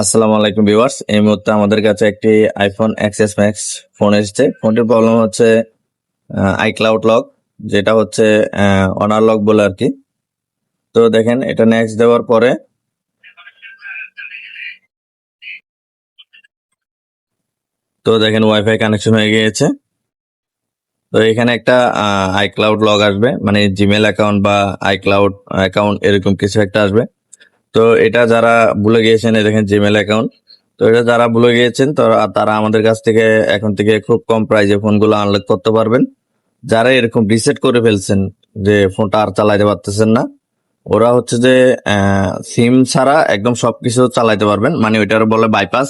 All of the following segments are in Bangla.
আসসালামু আলাইকুম ভিউয়ার্স, এই মুহূর্তে আমাদের কাছে একটি আইফোন এক্সএস ম্যাক্স ফোন এসেছে। ফোনটির প্রবলেম হচ্ছে আইক্লাউড লক, যেটা হচ্ছে অনার লক বলে আর কি। তো দেখেন, এটা নেক্সট দেওয়ার পরে তো দেখেন ওয়াইফাই কানেকশন হয়ে গিয়েছে। তো এখানে একটা আইক্লাউড লক আসবে, মানে জিমেল অ্যাকাউন্ট বা আইক্লাউড অ্যাকাউন্ট এরকম কিছু একটা আসবে। তো এটা যারা ভুলে গিয়েছেন, এই দেখেন জিমেল অ্যাকাউন্ট। তো এটা যারা ভুলে গিয়েছেন তারা আমাদের কাছ থেকে এখন থেকে খুব কম প্রাইজে ফোনগুলো আনলক করতে পারবেন। যারা এরকম রিসেট করে ফেলছেন যে ফোনটা আর চালাইতে পারতেছেন না, ওরা হচ্ছে যে সিম ছাড়া একদম সবকিছু চালাইতে পারবেন, মানে ওইটার বলে বাইপাস।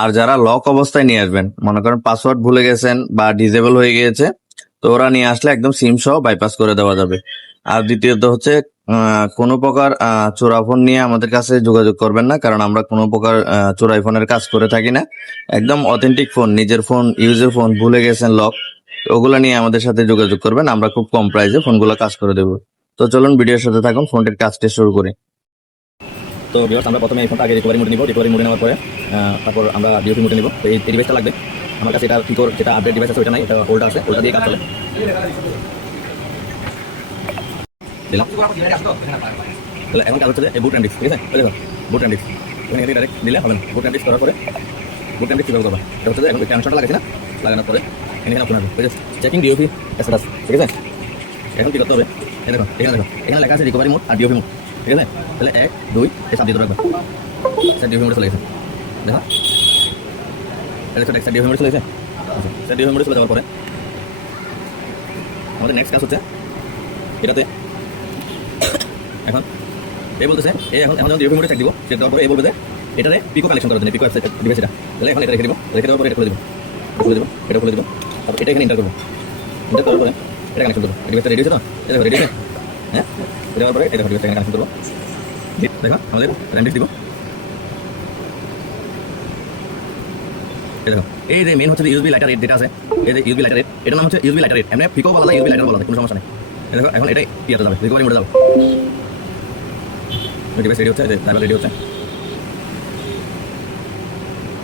আর যারা লক অবস্থায় নিয়ে আসবেন, মনে করেন পাসওয়ার্ড ভুলে গেছেন বা ডিজেবল হয়ে গিয়েছে, তো ওরা নিয়ে আসলে একদম সিম সহ বাইপাস করে দেওয়া যাবে। আর দ্বিতীয়ত হচ্ছে কোনো প্রকার চোরা ফোন নিয়ে আমাদের কাছে যোগাযোগ করবেন না, কারণ আমরা কোনো প্রকার চোরাই ফোনের কাজ করে থাকি না। একদম অথেন্টিক ফোন, নিজের ফোন, ইউজের ফোন ভুলে গেছেন লক, ওগুলো নিয়ে আমাদের সাথে যোগাযোগ করবেন, আমরা খুব কম প্রাইসে ফোনগুলো কাজ করে দেবো। তো চলুন ভিডিওর সাথে থাকুন, ফোনটির কাজটা শুরু করি। তো ভিউয়ার্স, আমরা প্রথমে এই ফোনটা আগে রিকভারি মোডে নিব। রিকভারি মোডে নেওয়ার পরে তারপর আমরা ডিওপি মোডে নিব। তো এই ডিভাইসটা লাগবে আমার কাছে। এটা ফিকোর যেটা আপডেট ডিভাইস আছে ওটা নাই, এটা ওল্ড আছে, ওটা দিয়ে কাজ চলে। দিলাম। তাহলে এখন কাজ হচ্ছে যে এই বুট অ্যান্ড ডিস্ক, ঠিক আছে? ওই দেখো বুট অ্যান্ড ডিস্ক, এখানে ডাইরেক্ট দিলে হবে না। বুট অ্যান্ড ডিস্ক করার পরে বুট অ্যান্ড ডিস্ক কীভাবে করবা, এটা হচ্ছে যে এখন কানেকশনটা লাগাচ্ছি না, লাগানোর পরে এখানে অপশন আসবে, চেকিং ডিওপি স্ট্যাটাস, ঠিক আছে? এখন কি করতে হবে, এই দেখো এখানে লেখা আছে রিকভারি মোড আর ডিওপি মোড, ঠিক আছে? তাহলে 1 2 এই সাব দিয়ে ধরো একবার, স্যার ডিওপি মোডে চলে গেছে। দেখো এটা স্যার ডিওপি মোডে চলে গেছে। আচ্ছা, স্যার ডিওপি মোডে চলে যাওয়ার পরে আমাদের নেক্সট কাজ হচ্ছে এটাতে এখন এই বলতেছে এখন যখন ডিওপি মোডে চেক দিব, চেক দেওয়ার পরে এই বলবে যে এটারে পিকো কানেকশন করার জন্য, পিকো ওয়েবসাইট ডিভাইস এটা। তাহলে এখন এটা রেখে দিব, রেখে দেওয়ার পরে এটা খুলে দিব, এটা খুলে দিব, তারপর এটা এখানে ইন্টার করবো, ইন্টার করার পরে এটা কানেকশন করবো। ডিভাইসটা রেডি হচ্ছে না, এটা দেখো রেডি আছে, হ্যাঁ? দেওয়ার পরে এটা ডিভাইসটা কানেকশন করবো। দেখো আমাদের র্যান্ডিস দিব। দেখো এই যে মেন হচ্ছে ইউএসবি লাইটার রেট যেটা আছে, এই যে ইউএসবি লাইটার রেট, এটার নাম হচ্ছে ইউএসবি লাইটার রেট। এমনি ফিকো বলা যায়, ইউএসবি লাইটার বলা যায়, কোনো সমস্যা নেই। দেখো এখন এটাই ইয়াতে যাবে, রিকভারি মোডে যাবে। ডিভাইস রেডি হচ্ছে, ড্রাইভার রেডি হচ্ছে,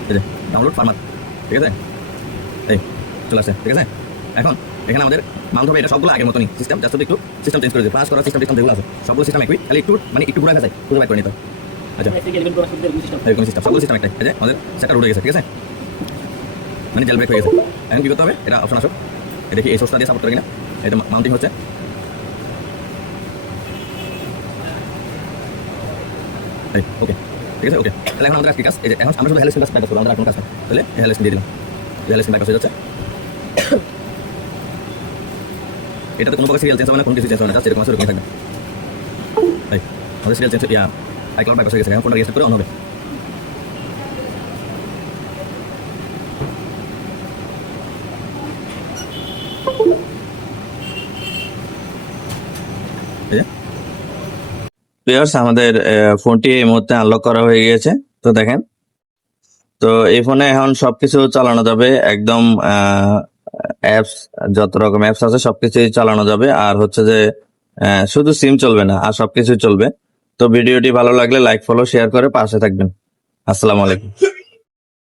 এই যে ডাউনলোড ফার্মার, ঠিক আছে? এই চলে আসছে, ঠিক আছে? এখন এখানে আমাদের মাউন্ট হবে এটা সবগুলো আগের মতনই সিস্টেম, জাস্ট একটু সিস্টেম চেঞ্জ করে দিই। পাস করার সিস্টেম যেগুলো আছে সবগুলো সিস্টেম একই, খালি একটু মানে একটু ঘুরে যায়, খুঁজে বাইর করে নিতে হয়। আচ্ছা এরকম সিস্টেম, সবগুলো সিস্টেম একটাই। এই যে আমাদের সেটা উঠে গেছে, ঠিক আছে? মানে জেল ব্রেক হয়ে গেছে। এখন কি করতে হবে, এটা অপশন আসুক, দেখি এই সোর্সটা দিয়ে সাপোর্ট করে কিনা। এটা মাউন্টিং হচ্ছে, ওকে, ঠিক আছে? ওকে, তাহলে এখন আমাদের আজকে কাজ এই যে এখন আমরা শুধু হেলস্টিন কাজ ব্যাক করবো, আমাদের আর কোনো কাজ নেই। তাহলে হেলস্টিন দিয়ে দিলাম, হেলস্টিন ব্যাক হয়ে যাচ্ছে। এটাতে কোনো প্রকার সিরিয়াল চেঞ্জ হবে না, কোনো কিছু চেঞ্জ হবে না, জাস্ট এরকম আছে, এরকমই থাকবে। তাই আমাদের সিরিয়াল চেঞ্জ আইক্লাউড ব্যাক হয়ে গেছে। এখন ফোনটা রিস্টার্ট করে অন হবে। ভিউয়ার্স, আমাদের ফোনটি এই মুহূর্তে আনলক করা হয়ে গিয়েছে। তো দেখেন, তো এই ফোনে এখন সবকিছু চালানো যাবে, একদম অ্যাপস, যত রকম অ্যাপস আছে সবকিছুই চালানো যাবে। আর হচ্ছে যে শুধু সিম চলবে না, আর সবকিছু চলবে। তো ভিডিওটি ভালো লাগলে লাইক, ফলো, শেয়ার করে পাশে থাকবেন। আসসালামু আলাইকুম।